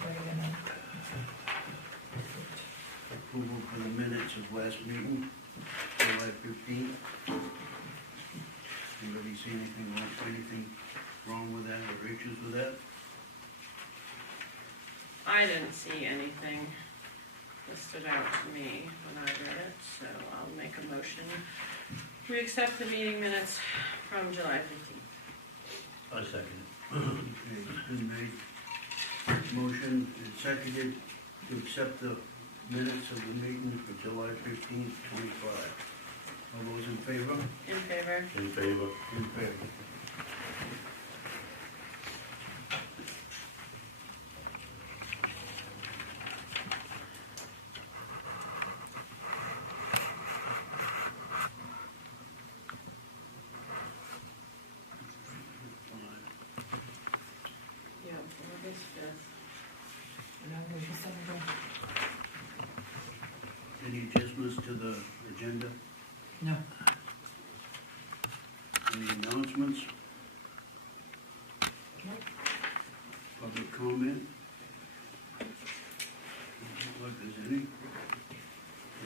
bring it in. Approval for the minutes of last meeting, July 15th. Anybody see anything wrong with that or issues with that? I didn't see anything that stood out to me when I read it, so I'll make a motion. We accept the meeting minutes from July 15th. I second it. Okay, it's been made, motion and seconded to accept the minutes of the meeting for July 15th, 25. All those in favor? In favor? In favor. In favor. Yeah, August 5th. And I'm going to send it in. Any adjustments to the agenda? No. Any announcements? Nope. Public comment? Doesn't look like there's any.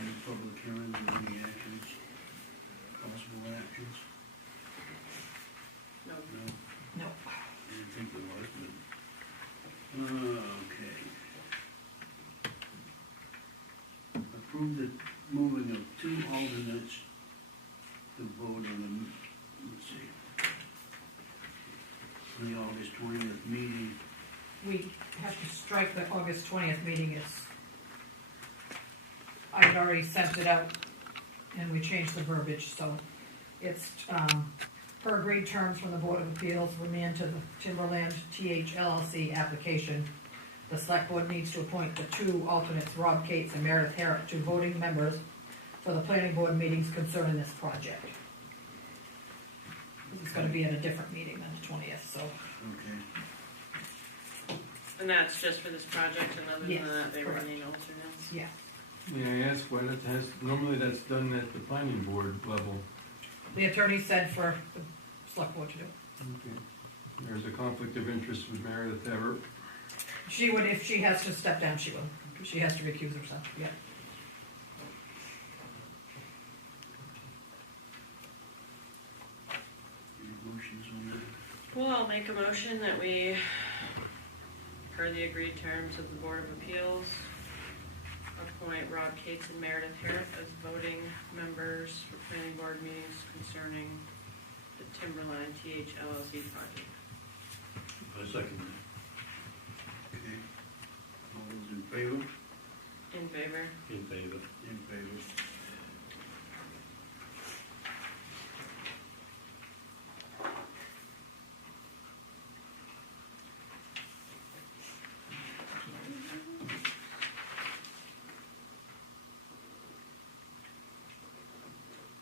Any public hearings or any actions? Possible actions? No. No, No. I didn't think there was, but. Okay. Approve the moving of 2 alternates to vote on the, let's see, the August 20th meeting. We have to strike the August 20th meeting. I had already sent it out and we changed the verbiage, so it's, per agreed terms from the Board of Appeals, remand to the Timberland TH LLC application. The select board needs to appoint the 2 alternates, Rob Cates and Meredith Harrop, to voting members for the planning board meetings concerning this project. This is gonna be at a different meeting than the 20th, so. Okay. And that's just for this project, and other Yes, than that, they were correct. any alternates? Yeah. May I ask why that has, normally that's done at the planning board level. The attorney said for the select board to do. Okay. There's a conflict of interest with Meredith Everett. She would, if she has to step down, she will. She has to recuse herself, yeah. Any motions on that? Well, I'll make a motion that we, per the agreed terms of the Board of Appeals, appoint Rob Cates and Meredith Harrop as voting members for planning board meetings concerning the Timberline TH LLC project. I second it. Okay. All those in favor? In favor? In favor. In favor.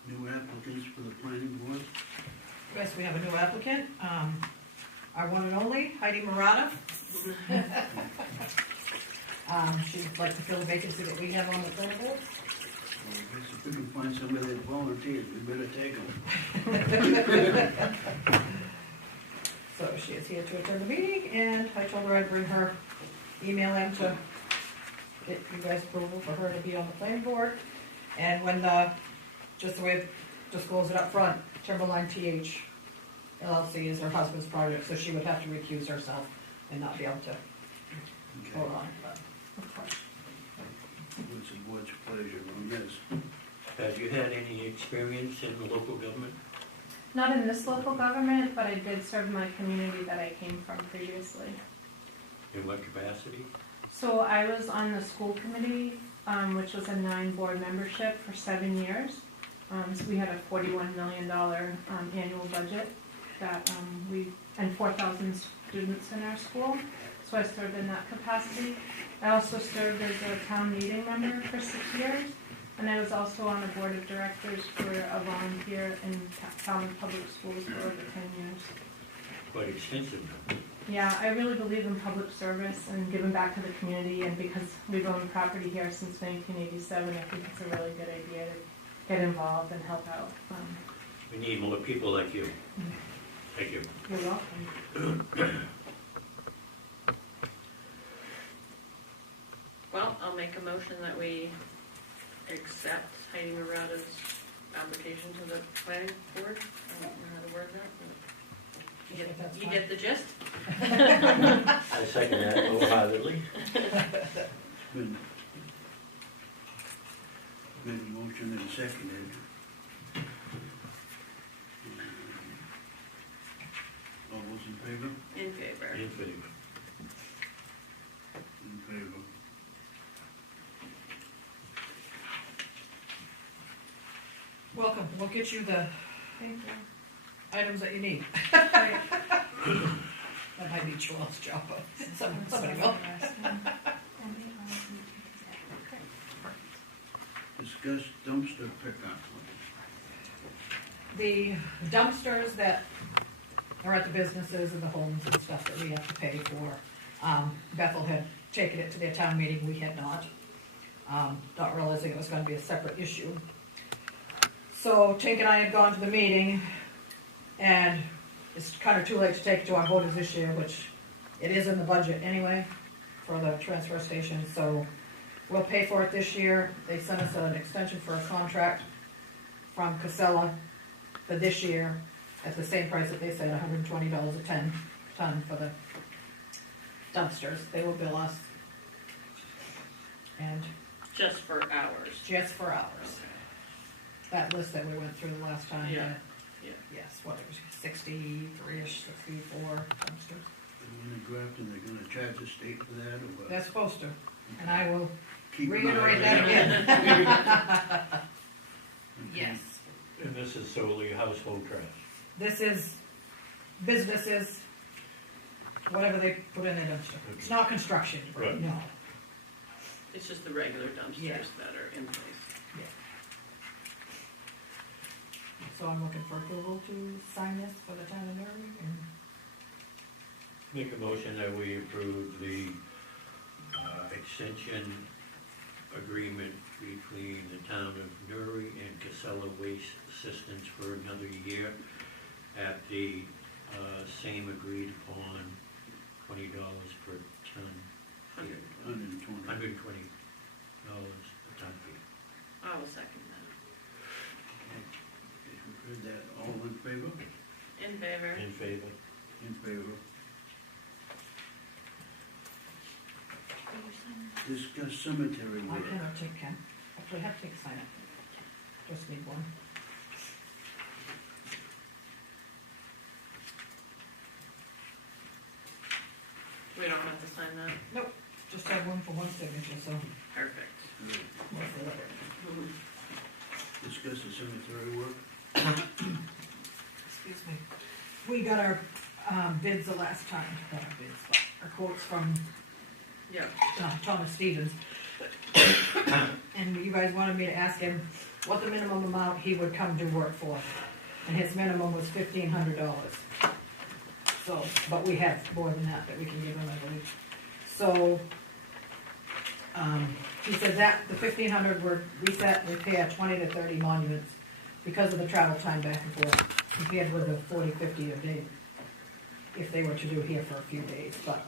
New applicants for the planning board? Yes, we have a new applicant, our one and only, Heidi Murata. She'd like to fill the vacancy that we have on the planning board. Well, I guess if we can find somebody that volunteers, we better take them. So she is here to attend the meeting, and I told her I'd bring her email in to get you guys approval for her to be on the planning board. And when just the way, disclose it up front, Timberline TH LLC is her husband's project, so she would have to recuse herself and not be able to Okay. vote on it, but, of course. What's the board's pleasure on this? Have you had any experience in the local government? Not in this local government, but I did serve my community that I came from previously. In what capacity? So I was on the school committee, which was a 9-board membership for 7 years. So we had a $41 million annual budget that and 4,000 students in our school. So I served in that capacity. I also served as a town meeting member for 6 years. And I was also on the board of directors for a volunteer in Falmouth Public Schools for over 10 years. Quite extensive. Yeah, I really believe in public service and giving back to the community, and because we've owned property here since 1987, I think it's a really good idea to get involved and help out. We need more people like you. Thank you. You're welcome. Well, I'll make a motion that we accept Heidi Murata's application to the planning board. I don't know how to word that, but I think that's you fine. get the gist? I second that wholeheartedly. Been motion and seconded. All those in favor? In favor. In favor. In favor. Welcome, we'll get you the items that you need. Right. That might be Joel's job, but somebody will. Discuss dumpster pickup. The dumpsters that are at the businesses and the homes and stuff that we have to pay for, Bethel had taken it to their town meeting, we had not. Not realizing it was gonna be a separate issue. So Tink and I had gone to the meeting, and it's kinda too late to take it to our voters this year, which it is in the budget anyway, for the transfer station, so we'll pay for it this year. They sent us an extension for a contract from Casella for this year, at the same price that they said, $120 a ton for the dumpsters. They will bill us. And Just for hours. just for hours. That list that we went through the last time. Yeah, had, yeah. Yes, what, it was 63-ish, 64 dumpsters. And when they Grafton, they're gonna charge the state for that, or what? They're supposed to, and I will Keep an eye on reiterate that again. Okay. Yes. And this is solely household trash. This is businesses, whatever they put in their dumpster. It's not construction, Right. no. It's just the regular dumpsters Yeah. that are in place. So I'm looking for approval to sign this for the town of Newry, and Make a motion that we approve the extension agreement between the town of Newry and Casella Waste Assistance for another year at the same agreed upon $20 per ton fee. $120. $120 a ton fee. I will second that. Okay, we've heard that. All in favor? In favor. In favor? In favor. Discuss cemetery I work. cannot take Ken. Actually, I have to take a sign it. Just need one. We don't have to sign that? Nope, just have one for one signature, so. Perfect. Discuss the cemetery work. Excuse me. We got our bids the last time, not our bids, but our quotes from Yeah. Thomas Stevens. And you guys wanted me to ask him what the minimum amount he would come do work for. And his minimum was $1,500. So, but we have more than that we can give him, I believe. So, he said that the 1,500 were reset, repair 20 to 30 monuments because of the travel time back and forth, compared with the 40, 50 a day, if they were to do here for a few days, but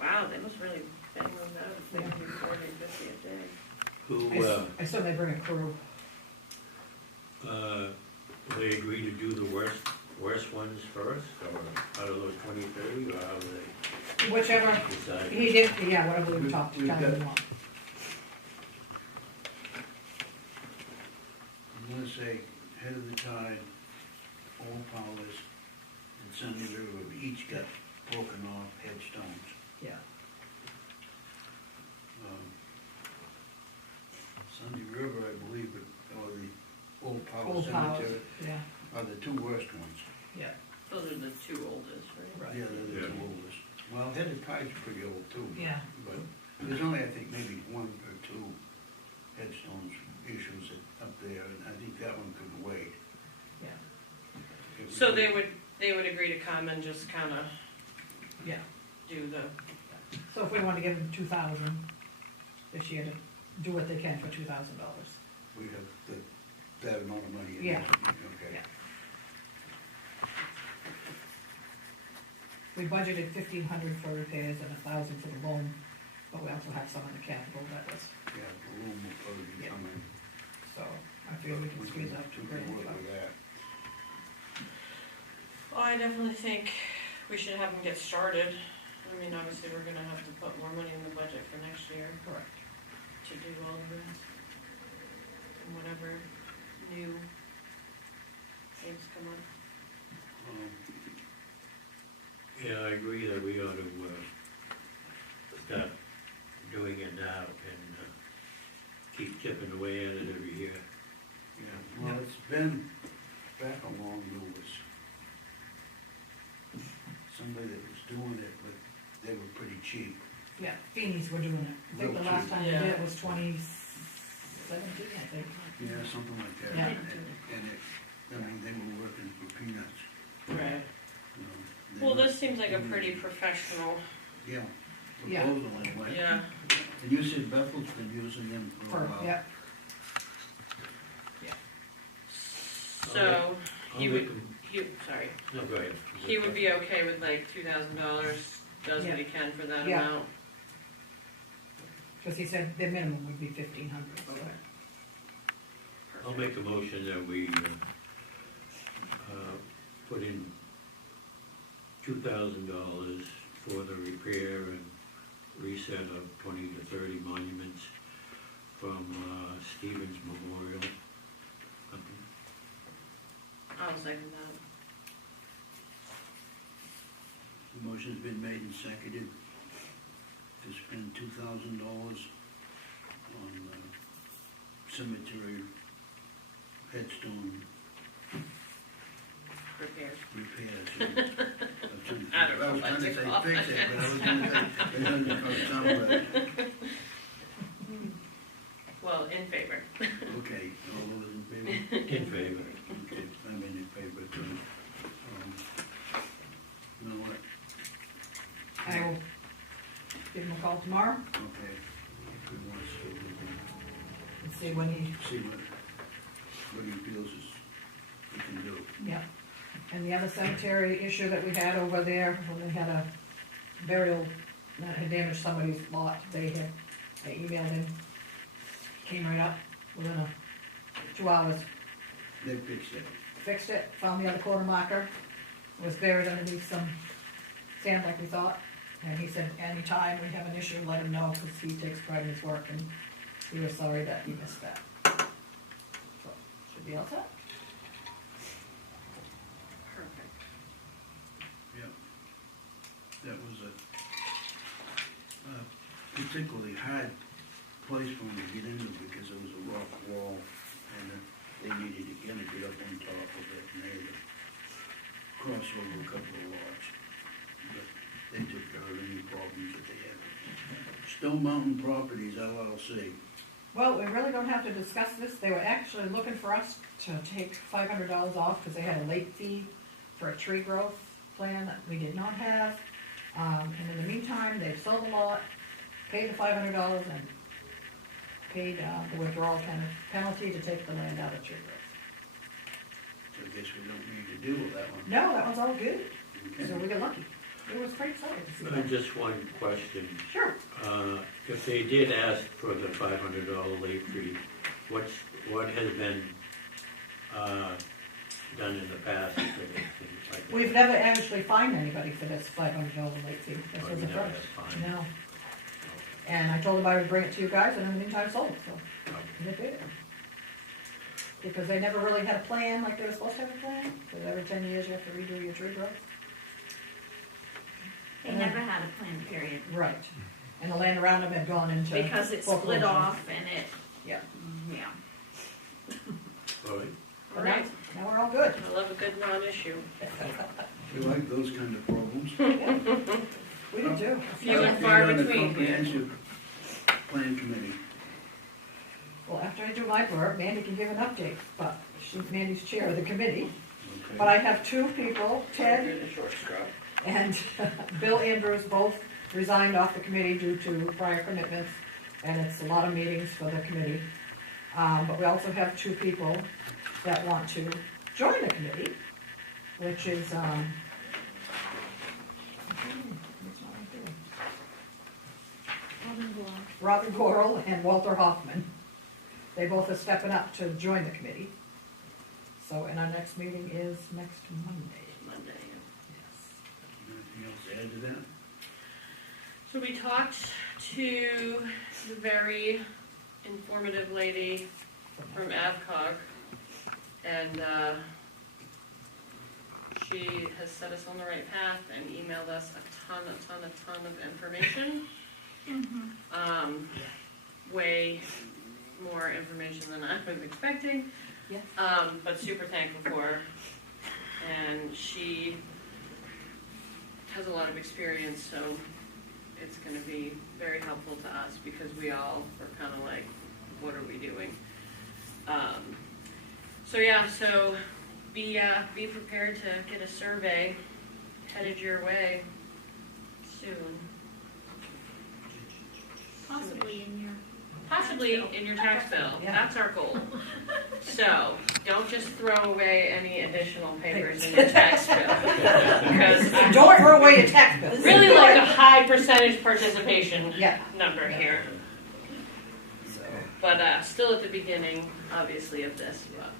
Wow, they must really bang those out if they do 40, 50 a day. Who, I assume they bring a crew. they agree to do the worst ones first, or out of those 20, 30, or how do they Whichever, decide? he did, yeah, whatever we We've- talked to, we've kind of got- want. I'm gonna say, Head of the Tide, Old Powers, and Sunday River have each got broken off headstones. Yeah. Sunday River, I believe, or the Old Powers Old Powers, Cemetery yeah, are the two worst ones. yeah, Those are the two oldest, right? right. Yeah, they're the two Yeah. oldest. Well, Head of Tide's pretty old too. Yeah. But there's only, I think, maybe one or two headstones issues up there, and I think that one could wait. Yeah. So they would agree to come and just kinda Yeah, do the, so if we want to give them 2,000 this year to do what they can for $2,000. We have that amount of money in Yeah. there. Okay. Yeah. We budgeted 1,500 for repairs and 1,000 for the loan, but we also have some in the capital that was, Yeah, a little more probably Yeah. coming. so I figure we can squeeze out two We grand. can work with that. Well, I definitely think we should have them get started. I mean, obviously, we're gonna have to put more money in the budget for next year Correct. to do all of this. And whatever new things come up. Yeah, I agree that we ought to, start doing it now and, keep chipping away at it every year. Yeah, well, it's been back along, there was somebody that was doing it, but they were pretty cheap. Yeah, Feeney's were doing it. I think the Real last cheap. time we Yeah. did it was 2017, I think. Yeah, something like that. Yeah. And it, I mean, they were working for peanuts, Right. you know. They Well, were- this seems like a pretty professional, Yeah, Yeah. proposal anyway. yeah. And you said Bethel's been using them for a For, while. yeah, So, he I'll would, make them- sorry, No, go ahead. he would be okay with like $2,000, does what he can for that Yeah. amount. because he said the minimum would be 1,500, so. Okay. I'll make a motion that we, put in $2,000 for the repair and reset of 20 to 30 monuments from, Stevens Memorial Company. I'll second that. The motion's been made and seconded to spend $2,000 on cemetery headstone Repairs. repairs. I don't know I was if trying to that's a say call. fix it, but I was gonna say, it doesn't sound right. Well, in favor. Okay, all those in favor? In favor. Okay, I'm in favor too. You know what? I will give him a call tomorrow Okay. If we want to and see when he, see what he feels is, we can do. yeah. And the other cemetery issue that we had over there, when they had a burial that had damaged somebody's lot, they emailed him, came right up within 2 hours, They fixed it. fixed it, found the other quarter marker, was buried underneath some sand like we thought. And he said, anytime we have an issue, let him know, because he takes pride in his work, and he was sorry that he missed that. So, should be all set. Perfect. Yeah. That was a particularly hard place for them to get into because it was a rock wall and they needed to kind of get up on top of it and they had to cross over a couple of lots. But they took care of any problems that they had. Stone Mountain Properties LLC. Well, we really don't have to discuss this. They were actually looking for us to take $500 off because they had a late fee for a tree growth plan that we did not have. And in the meantime, they've sold the lot, paid the $500, and paid the withdrawal penalty to take the land out of tree growth. So I guess we don't need to deal with that one. No, that one's all good, Okay. so we got lucky. It was pretty exciting to see that. Just one question. Sure. If they did ask for the $500 late fee, what has been, done in the past? If they- things like that? We've never actually fined anybody for this $500 late fee. This Oh, was you the never first. have fined. No. And I told them I would bring it to you guys, and in the meantime, sold it, so Okay. they paid it. Because they never really had a plan like they were supposed to have a plan, because every 10 years you have to redo your tree growth. They never had a plan, period, Right. And the land around them had gone into. because it split foreclosure. off and it, Yeah. yeah. All right. But All right. now we're all good. I love a good non-issue. We like those kind of problems. We do too. Few and far Update on the between. Comprehensive Plan Committee. Well, after I do my blurb, Mandy can give an update, but she's Mandy's chair of the committee. Okay. But I have two people, Ted A short scrub. and Bill Andrews, both resigned off the committee due to prior commitments, and it's a lot of meetings for the committee. But we also have two people that want to join the committee, which is, it's not right there. Robin Goral and Walter Hoffman. They both are stepping up to join the committee. So, and our next meeting is next Monday. Monday. Yes. Anything else to add to that? So we talked to the very informative lady from AvCog, and she has set us on the right path and emailed us a ton of information. Way more information than I was expecting. Yeah. But super thankful for her. And she has a lot of experience, so it's gonna be very helpful to us because we all are kinda like, what are we doing? So be prepared to get a survey headed your way soon. Possibly in your tax bill, Yeah. that's our goal. So, don't just throw away any additional papers in your tax bill. Because I Don't throw away your tax bill. really like a high percentage participation Yeah. number here. So, But still at the beginning, obviously, of this, but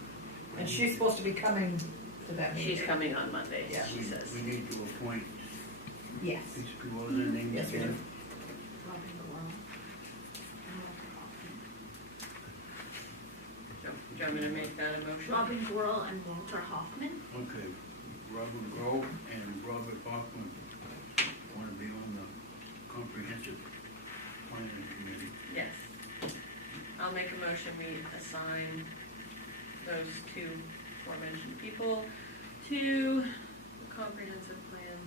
and she's supposed to be coming to that meeting. she's coming on Monday, Yeah. she says. We need to appoint Yes. these people, what was their names Yes, we again? do. So, do you want me to make that a motion? Robin Goral and Walter Hoffman. Okay, Robert Grove and Robert Bachman want to be on the comprehensive planning committee. Yes. I'll make a motion, we assign those two aforementioned people to the comprehensive plan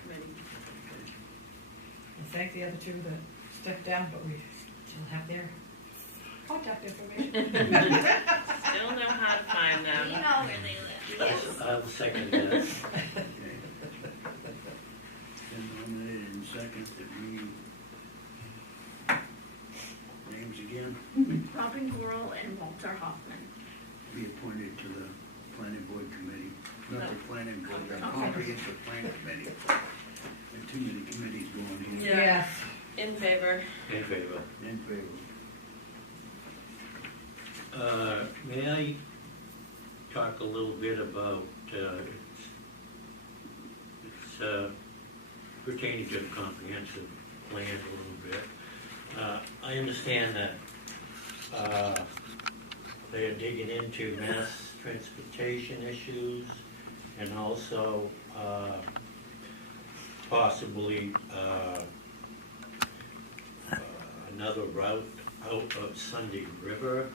committee. And thank the other two that stepped down, but we still have their contact information. Still know how to find them. You know where they live. I'll second that. Okay. Been nominated and second that we, names again, Robin Goral and Walter Hoffman. be appointed to the planning board committee, not the planning board, the Okay. comprehensive plan committee. There are too many committees going here. Yeah. Yes. In favor. In favor. In favor. May I talk a little bit about, it's pertaining to the comprehensive plan a little bit. I understand that they are digging into mass transportation issues and also possibly another route out of Sunday River.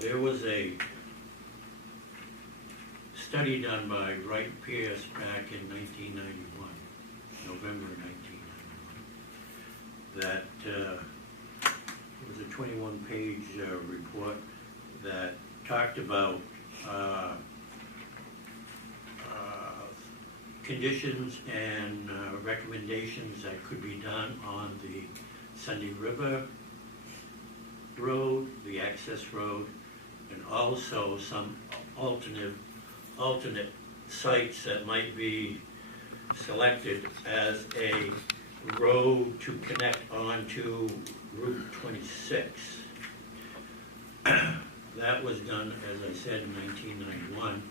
There was a study done by Wright Pierce back in 1991, November 1991, that it was a 21-page report that talked about conditions and recommendations that could be done on the Sunday River Road, the access road, and also some alternate sites that might be selected as a road to connect onto Route 26. That was done, as I said, in 1991,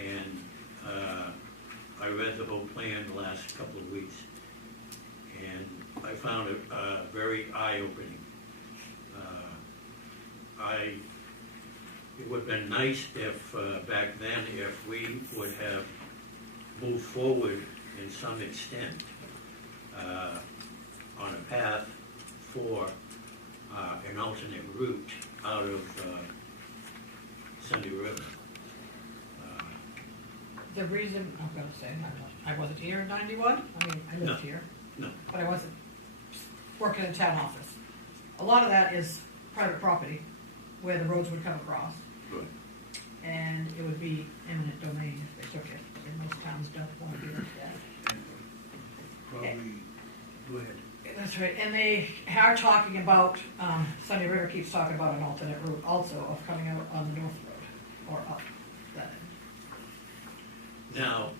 and I read the whole plan the last couple of weeks, and I found it very eye-opening. It would have been nice if, back then, if we would have moved forward in some extent on a path for an alternate route out of Sunday River. The reason, I'm gonna say, I wasn't here in 91, I mean, I No. lived here. No. But I wasn't working in town office. A lot of that is private property where the roads would come across. Good. And it would be eminent domain if they took it, and most towns don't want to do that. Probably, go ahead. That's right, and they are talking about, Sunday River keeps talking about an alternate route also of coming out on the North Road, or up that end. Now,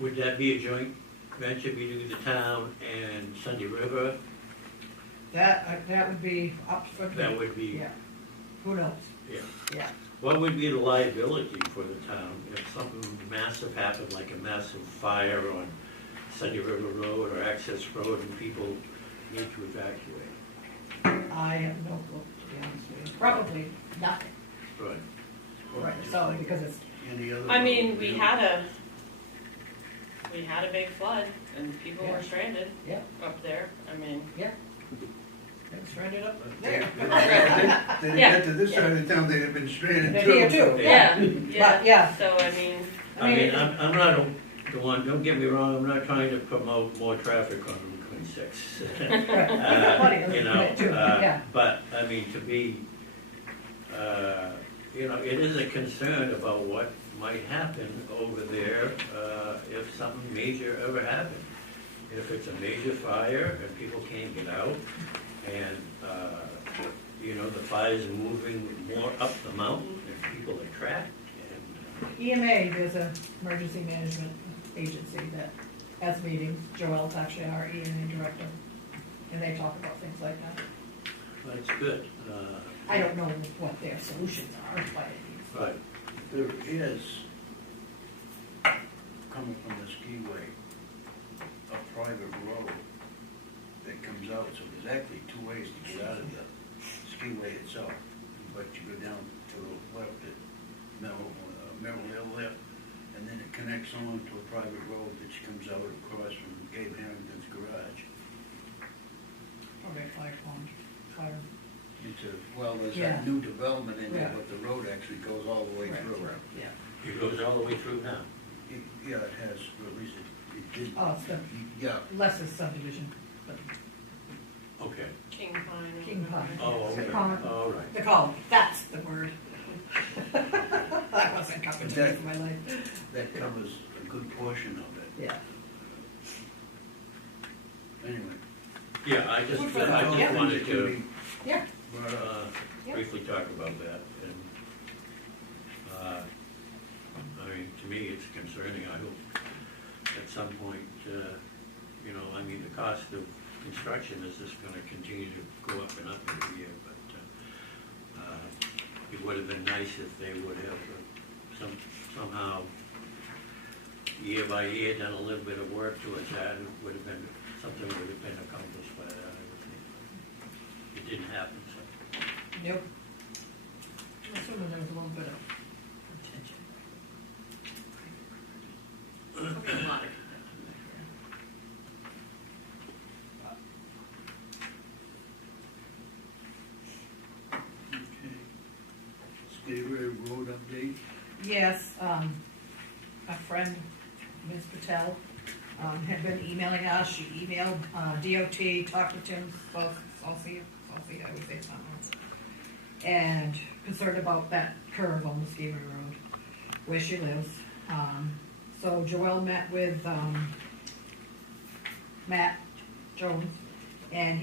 would that be a joint venture between the town and Sunday River, That would be up for. that would be, Yeah, who knows? yeah. Yeah, What would be the liability for the town if something massive happened, like a massive fire on Sunday River Road or Access Road and people need to evacuate? I have no clue, to be honest with you. Probably nothing, Right. right, Just so, like because it's, any other I mean, road, we you know. had a big flood and people Yeah. were stranded yeah, up there, I mean. yeah. It's stranded up But there. They didn't get to this side of town, they'd have been stranded They're too. here too, yeah. But, yeah, So, I mean, I mean, I'm not the one, don't get me wrong, I'm not trying to promote more traffic on Route 26. right, plenty of You know, it too, yeah. but, I mean, to be, you know, it is a concern about what might happen over there if something major ever happened. If it's a major fire and people can't get out, and, you know, the fire's moving more up the mountain and people are trapped, and, EMA, there's a emergency management agency that has meetings. Joelle's actually our EMA director, and they talk about things like that. that's good. I don't know what their solutions are by any means. But, There is, coming from the skiway, a private road that comes out, so there's actually two ways to get out of the skiway itself. But you go down to the left at Merrill Hill there, and then it connects on to a private road that comes out across from Gabe Harrington's garage. Probably fire pond, fire. Well, there's Yeah. that new development in there, Yeah. but the road actually goes all the way Right, through. yeah. it goes all the way through now. Yeah, it has, or at least it did. Oh, it's the Yeah, Les's subdivision, but Okay. King Pine. or King whatever. Pine. Oh, okay, Colin. all right. the call, that's the word. That wasn't coming to me for my life. that covers a good portion of it. Yeah. Anyway. Yeah, I just Yeah. wanted to Yeah, Yeah. briefly talk about that, and, I mean, to me, it's concerning, I hope at some point, you know, I mean, the cost of construction is just gonna continue to go up and up every year, but, it would have been nice if they would have somehow, year by year, done a little bit of work towards that, it would have been, something would have been accomplished by that, I would think. It didn't happen, so. nope. I'm assuming there was a little bit of attention. Probably a lot of- Okay. Gateway Road update. Yes, a friend, Ms. Patel, had been emailing us. She emailed, DOT, talked to Tim Salsi, I would say something else. And concerned about that curve on the Skiway Road where she lives. So Joelle met with, Matt Jones, and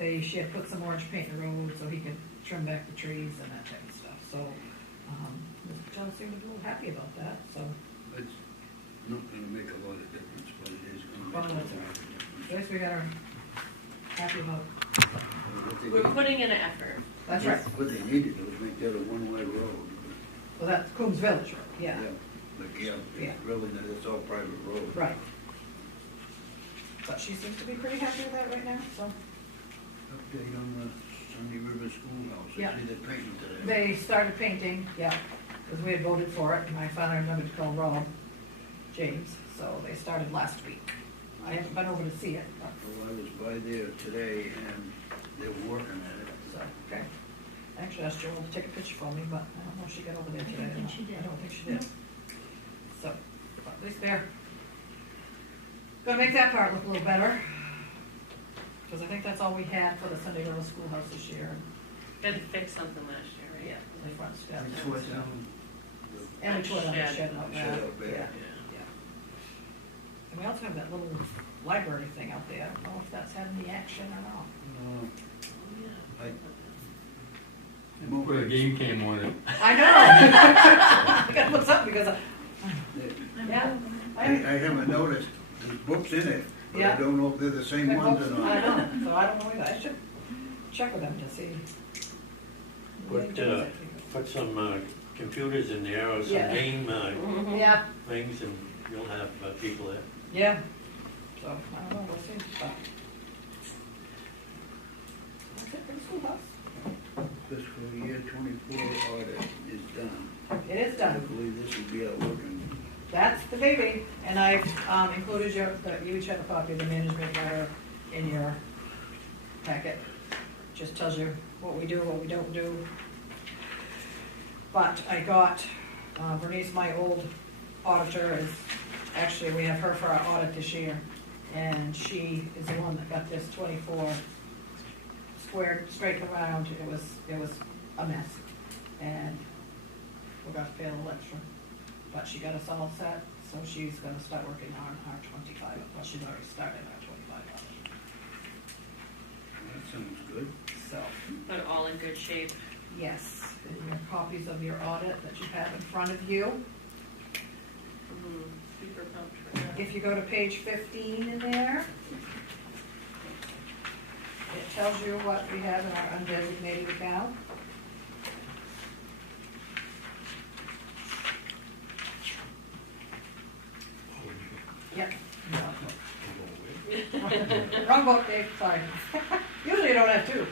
she had put some orange paint in the road so he could trim back the trees and that type of stuff. So, Ms. Patel seemed a little happy about that, so. It's not gonna make a lot of difference, but it is gonna Well, make a lot that's all right. of At least we got her happy about, difference. We're putting in an effort. that's right. What they needed was make that a one-way road. So that's Coombs Village Road, yeah, But yeah, Yeah. it's really, it's all private road. right. But she seems to be pretty happy with that right now, so. Update on the Sunday River Schoolhouse. Yeah. I see they're painting today. They started painting, yeah, because we had voted for it, and I finally remembered to call Rob James, so they started last week. I haven't been over to see it, but, Well, I was by there today and they were working at it. so, okay. I actually asked Joel to take a picture for me, but I don't know if she got over there I today don't or think not. she did. I don't think she did. So, but at least they're gonna make that part look a little better. Because I think that's all we had for the Sunday River Schoolhouse this year. We had to fix something last year, right? Yeah, the front steps. I tore down And we tore down the Shed. shed out Shed back. out back. Yeah, yeah. And we also have that little library thing out there. I don't know if that's had any action or not. I Put a game cam on it. I know. I gotta put something because, I yeah. haven't noticed, there's books in it, but I Yeah. don't know if they're the same ones or I not. know, so I don't know either, I should check with them to see. Put some computers in there or some Yeah. game Yeah, things and you'll have people there. yeah, so, I don't know, we'll see, but. That's it for the schoolhouse. Fiscal year 24 audit is done. It is done. Hopefully this will be out working. That's the baby, and I've included you each have a copy of the management letter in your packet. Just tells you what we do, what we don't do. But I got, Bernice, my old auditor, actually, we have her for our audit this year, and she is the one that got this 24 squared straight around. It was a mess, and we got to pay a little extra. But she got us all set, so she's gonna start working on our 25, well, she's already started our 25 audit. That sounds good. So, But all in good shape. yes, and your copies of your audit that you have in front of you. Super pumped for that. If you go to page 15 in there, it tells you what we have in our undesignated account. Yep. Wrong book, Dave, sorry. Usually you don't have two.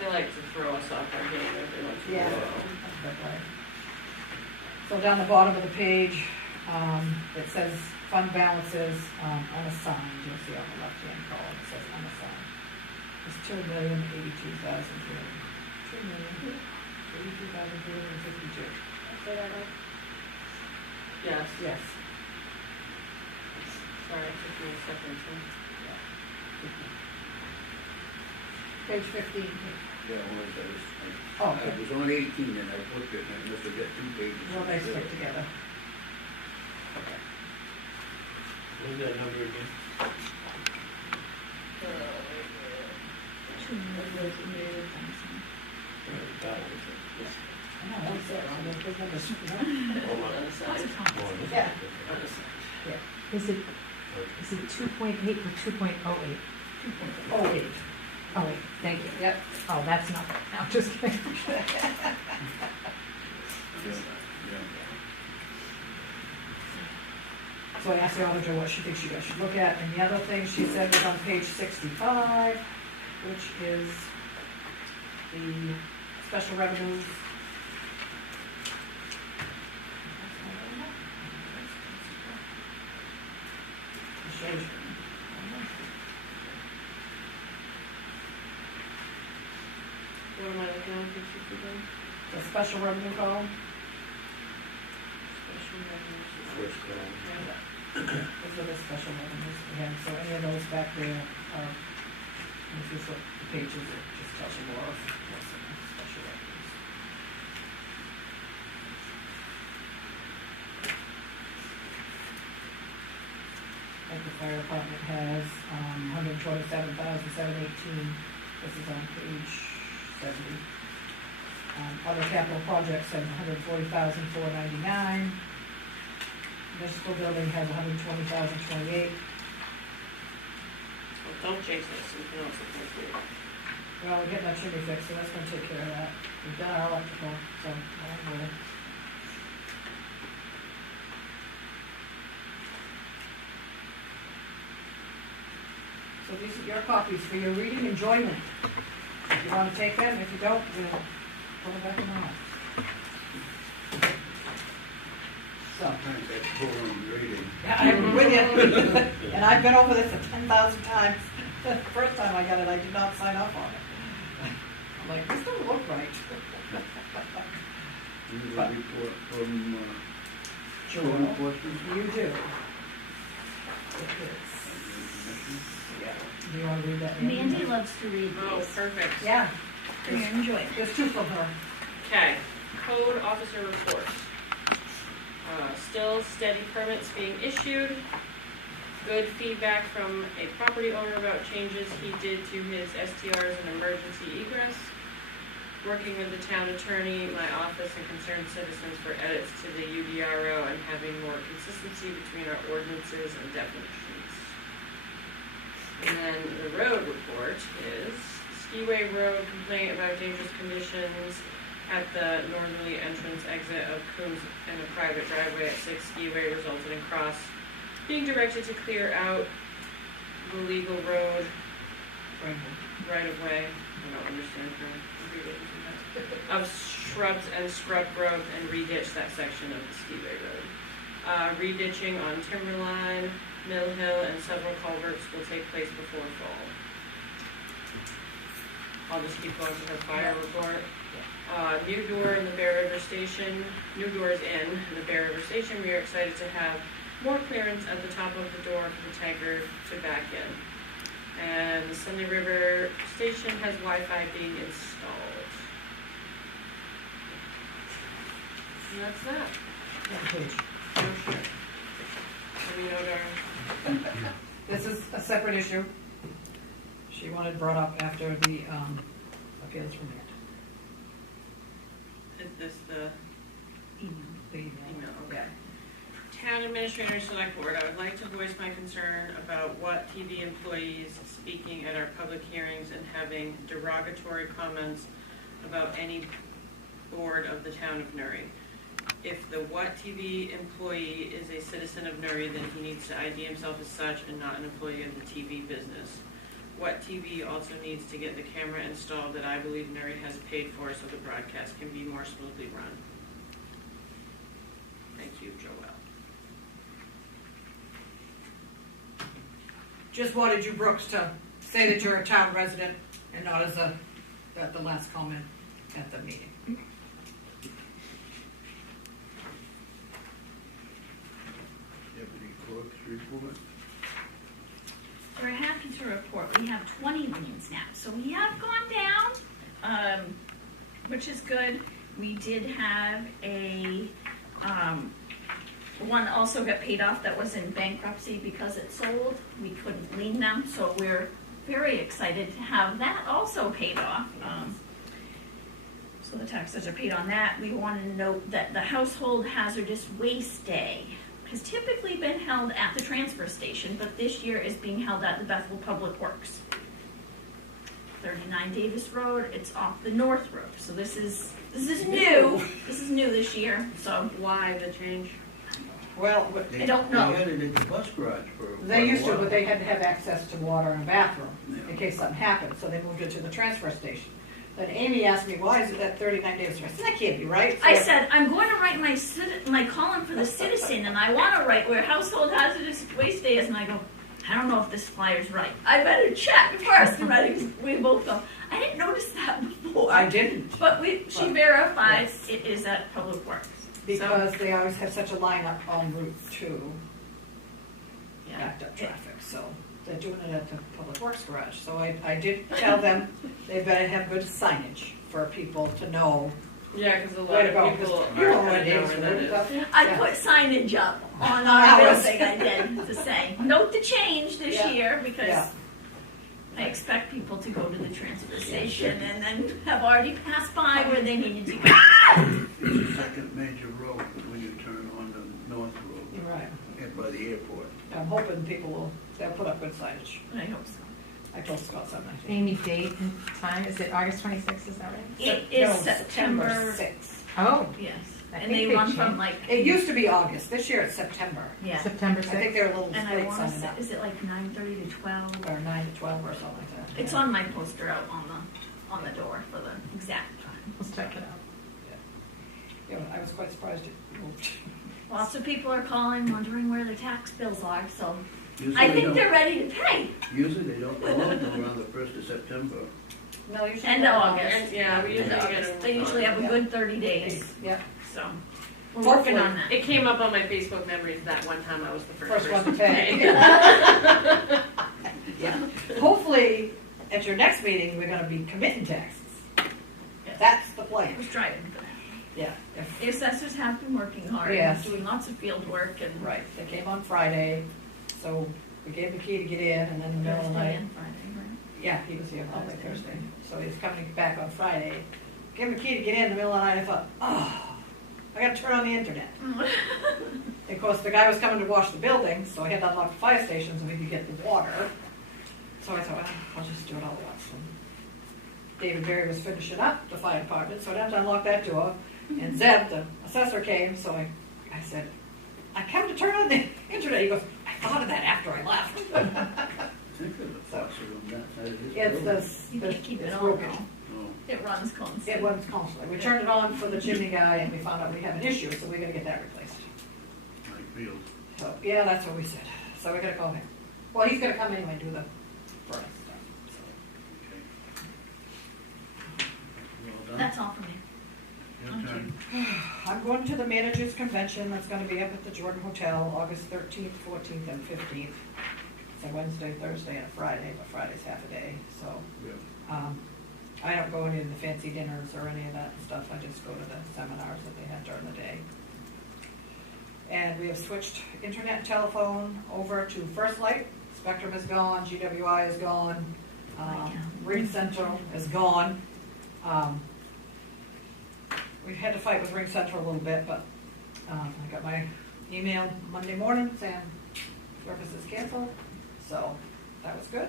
They like to throw us off our game every once in a Yeah. while. So down the bottom of the page, it says fund balances unassigned. You'll see on the left-hand column, it says unassigned. It's $2,082,300. $2,082,352. Say that right? Yes, Yes. sorry, it took me a second to. Page 15. Yeah, well, that was, Oh, I was on 18 and I flipped it and I must have got 2 pages. well, they stick together. What's that number again? I know, that's it. I mean, there's numbers, you know? Hold on. Unassigned. Oh, this Yeah. is different. Is it 2.8 or 2.08? Oh, wait. Oh, wait, thank you. Yep. Oh, that's not, no, just kidding. So I asked the auditor what she thinks you guys should look at, and the other thing she said was on page 65, which is the special revenues. It shows you. What am I looking at, page 61? The special revenue column, Special revenues. First column. those are the special revenues, again, so any of those back there are, if you flip the pages, it just tells you more of what's in the special revenues. Like the fire department has, 127,718, this is on page 70. Other capital projects have 140,499. Municipal building has 120,028. Well, don't chase us, we can also go through. Well, we're getting that chimney fixed, so that's gonna take care of that. We've done our electrical, so, I'm good. So these are your copies for your reading enjoyment. If you wanna take them, if you don't, we'll put them back in the house. So, Sometimes that's boring reading. yeah, I'm with you. And I've been over this 10,000 times. The first time I got it, I did not sign off on it. I'm like, this doesn't look right. Here's a report from, Sure. code enforcement. You do. It is. Yeah. Do you wanna read that? Andy? Mandy loves to read Oh, these. perfect. Yeah, For your enjoyment. there's two from her. Okay, code officer reports. Still steady permits being issued. Good feedback from a property owner about changes he did to his STRs and emergency egress. working with the town attorney, my office, and concerned citizens for edits to the UDRO and having more consistency between our ordinances and definitions. And then the road report is Skiway Road complaint about dangerous conditions at the northerly entrance exit of Coombs and a private driveway at 6 Skiway resulted in Cross being directed to clear out the legal road right of way. I don't understand her abbreviations of shrubs and scrub growth and re-ditch that section of the Skiway Road. Re-ditching on Timberline, Mill Hill, and several culverts will take place before fall. I'll just keep going to her fire report. New door in the Bear River Station. New door is in the Bear River Station. We are excited to have more clearance at the top of the door for the tanker to back in. And the Sunday River Station has Wi-Fi being installed. And that's that. Oh, sure. Let me know, darling. This is a separate issue. She wanted brought up after the appeals from it. Is this the The email? Okay. Yeah. Town Administrator Select Board, I would like to voice my concern about what TV employees speaking at our public hearings and having derogatory comments about any board of the town of Newry. If the W.H.A.T employee is a citizen of Newry, then he needs to ID himself as such and not an employee of the TV business. W.H.A.T also needs to get the camera installed that I believe Newry has paid for so the broadcast can be more smoothly run. Thank you, Joelle. Just wanted you, Brooks, to say that you're a town resident and not as at the last comment at the meeting. Deputy Clerk's report. We're happy to report we have 20 liens now, so we have gone down, which is good. We did have a one also got paid off that was in bankruptcy because it sold. We couldn't lien them, so we're very excited to have that also paid off. So the taxes are paid on that. We want to note that the Household Hazardous Waste Day has typically been held at the transfer station, but this year is being held at the Bethel Public Works. 39 Davis Road, it's off the North Road. So this is new. This is new this year, so. Why the change? Well, I don't know. They had it at the bus garage for they used to, quite a but they had to have access to water and a bathroom Yeah. in case something happened, so they moved it to the transfer station. Then Amy asked me, why is it at 39 Davis? I said, that can't be right. I So- said, I'm going to write my column for the Citizen, and I want to write where Household Hazardous Waste Day is, and I go, I don't know if this flyer's right. I better check first, and we both go, I didn't notice that before. I didn't, But she But- verifies it is at Public Works. because they always have such a lineup on Route 2, Yeah. backed up traffic, so they're doing it at the Public Works garage. So I did tell them they better have good signage for people to know Yeah, because a where lot to go. of people 'Cause you're aren't on gonna my know days, where that is. I Yeah. put signage up on Oh, our hours. building, I did, to say, note the change this Yeah. year, because Yeah. I expect people to go to the transfer station and then have already passed by where they needed to go. The second major road when you turn on the North Road, You're right. and by the airport. I'm hoping they'll put up good signage. I hope so. I told Scott something, I think. Amy, date and time, is it August 26th, is that right? It is No, September, 6th. Oh, yes, I and think they they run from changed. like. It used to be August, this year it's September. Yeah, September I think 6th. they're a little and I late wanna signing say, up, is it like 9:30 to 12? or 9 to 12 or something like that. It's Yeah. on my poster out on the door for the exact time. Let's check it out. Yeah, I was quite surprised it moved. Lots of people are calling, wondering where their tax bills are, so Usually I they think don't- they're ready to pay. Usually they don't go out until around the 1st of September. No, usually. End of August. And, yeah, we usually get them. They usually have a good 30 days, Yeah, so we're working on that. It came up on my Facebook memories that one time I was the first first one person to pay. Yeah. Hopefully, at your next meeting, we're gonna be committing taxes. Yes. That's the I plan, was driving for that. yeah. If- The assessors have been working hard, Yes. doing lots of field work and. Right, they came on Friday, so we gave the key to get in, and then the middle of the Thursday night. and Friday, right? Yeah, he was here all day Thursday, so he's coming back on Friday, give him a key to get in the middle of the night, I thought, oh, I gotta turn on the internet. And of course, the guy was coming to wash the building, so I had to unlock the fire station so we could get the water. So I thought, well, I'll just do it all at once. And David Berry was finishing up the fire department, so I had to unlock that door. And Zeb, the assessor, came, so I said, I come to turn on the internet. He goes, I thought of that after I left. I think there's a faucet on that side of this It's building. You can't keep it it's on broken. though. Oh, It runs constantly. It runs constantly. We turned it on for the chimney guy and we found out we have an issue, so we're gonna get that replaced. like field. So, yeah, that's what we said. So we're gonna call him. Well, he's gonna come anyway and do the furnace stuff. Okay. Well done. That's all for me. Your Thank turn. I'm going to the managers convention that's gonna be up at the Jordan Hotel, August 13th, 14th, and 15th. It's a Wednesday, Thursday, and a Friday, but Friday's half a day, so. Yeah. I don't go any of the fancy dinners or any of that stuff, I just go to the seminars that they have during the day. And we have switched internet and telephone over to First Light. Spectrum is gone, GWI is gone, Ring Central is gone. We've had to fight with Ring Central a little bit, but I got my email Monday morning saying service is canceled, so that was good.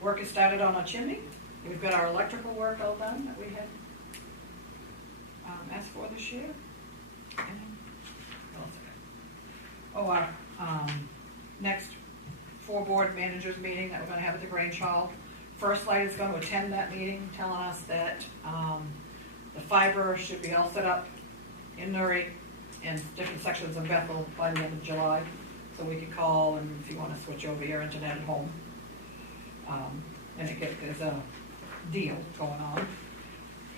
Work has started on a chimney. We've got our electrical work all done that we had asked for this year. And what else I got? Oh, our next 4 board managers meeting that we're gonna have at the Grange Hall. First Light is gonna attend that meeting, telling us that the fiber should be all set up in Newry and different sections of Bethel by the end of July. So we can call and if you wanna switch over your internet at home. And there's a deal going on.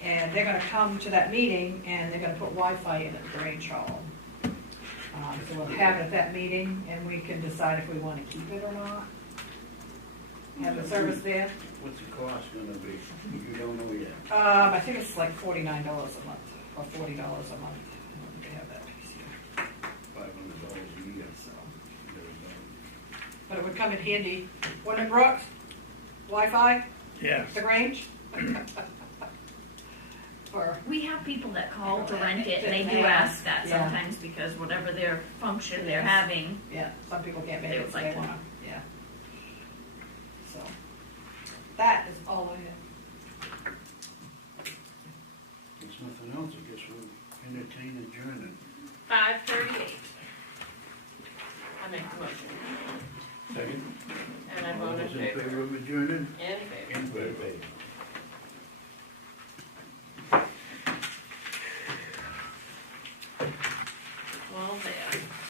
And they're gonna come to that meeting and they're gonna put Wi-Fi in at the Grange Hall. So we'll have it at that meeting and we can decide if we wanna keep it or not. Have the service there. What's the cost gonna be? You don't know yet. I think it's like $49 a month or $40 a month. I don't think they have that piece here. $500 a year. So, but it would come in handy. Wouldn't it, Brooks? Wi-Fi? Yeah. The Grange? Or, We have people that call to rent it, and they do Yeah. ask that Yeah. sometimes because whatever their function they're Yes. having, yeah, some people can't make They it, would so like they to. wanna, yeah. So, that is all I have. There's nothing else, I guess we'll entertain adjournment. 5:38. I make the motion. Second? And I All vote in those in favor. favor of adjournment?